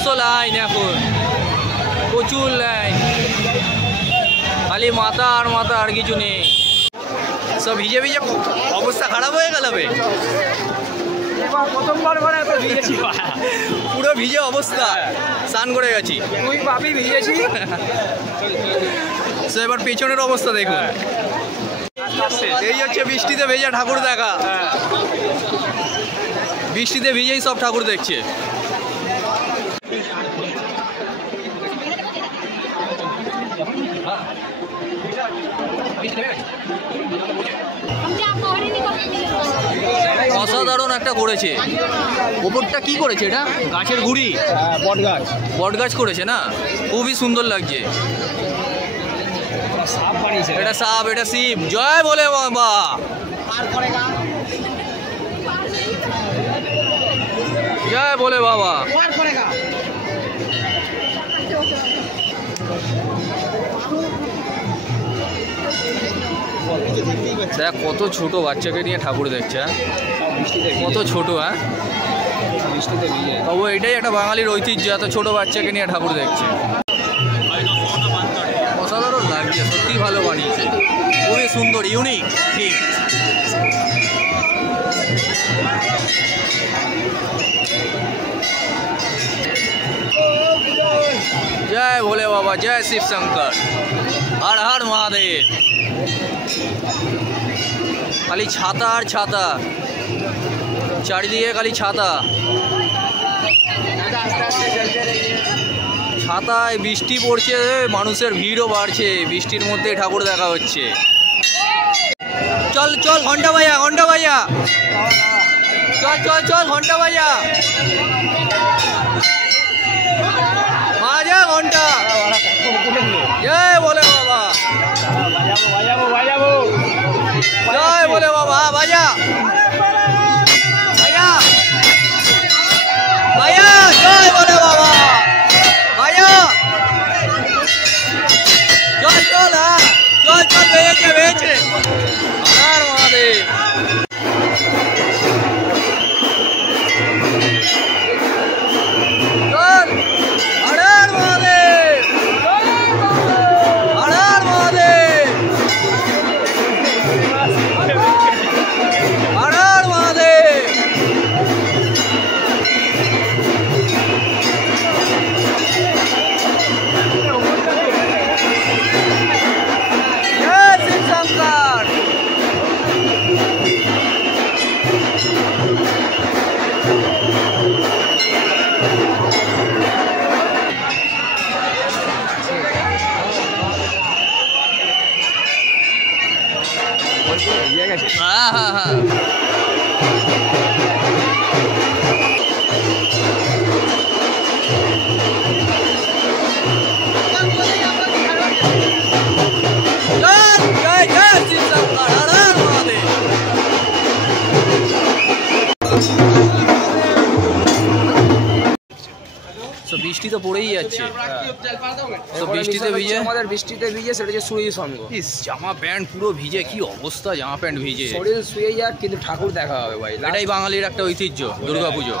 বিভৎস লাইন, এখন প্রচুর লাইন, খালি মাথা আর মাথা, আর কিছু নেই। সব ভিজে ভিজে অবস্থা খারাপ হয়ে গেল। প্রথমবার মানে এত ভিজেছি, পুরো ভিজে অবস্থা, স্নান করে গেছি, তুই ভাবি ভিজেছি। তো এবার পেছনের অবস্থা দেখুন, এই হচ্ছে বৃষ্টিতে ভেজা ঠাকুর দেখা। বৃষ্টিতে ভিজেই সব ঠাকুর দেখছে। অসাধারণ একটা করেছে, ওপরটা কি করেছে, এটা গাছের গুড়ি, বটগাছ, বটগাছ করেছে না, খুবই সুন্দর লাগছে। সাপ বানিয়েছে, এটা সাপ, এটা শিব, জয় বলে বাবা, জয় বলে বাবা। দেখ কত ছোট বাচ্চাকে নিয়ে ঠাকুর দেখছে, কত ছোট। হ্যাঁ, তবু এটাই একটা বাঙালির ঐতিহ্য, এত ছোট বাচ্চাকে নিয়ে ঠাকুর দেখছে। অসাধারণ লাগছে, সত্যি ভালো বানিয়েছে, খুবই সুন্দর, ইউনিক। ঠিক, জয় ভোলে বাবা, জয় শিব শঙ্কর, হর হর মহাদেব। খালি ছাতা আর ছাতা, চারিদিকে খালি ছাতা, ছাতায় বৃষ্টি পড়ছে, মানুষের ভিড়ও বাড়ছে, বৃষ্টির মধ্যে ঠাকুর দেখা হচ্ছে। চল চল ঘন্টা ভাইয়া, ঘন্টা ভাইয়া, চল চল চল ঘন্টা ভাইয়া, বাজা ঘন্টা, জয় বলে বাবা, জয় বলে বাবা, বাজা ভাইয়া, ভাইয়া জয় বলে বাবা, ভাইয়া চল চল, হ্যাঁ চল চল, বেয়েছে বেয়েছে, আর মহাদেব। বৃষ্টি তো পড়েই যাচ্ছে, তো বৃষ্টিতে ভিজে, আমাদের বৃষ্টিতে ভিজে, সেটা হচ্ছে সূর্য সঙ্গ। জামা প্যান্ট পুরো ভিজে, কি অবস্থা, জামা প্যান্ট ভিজে, শরীর শুয়ে যাক কিন্তু ঠাকুর দেখা হবে ভাই, এটাই বাঙালির একটা ঐতিহ্য, দুর্গাপুজো।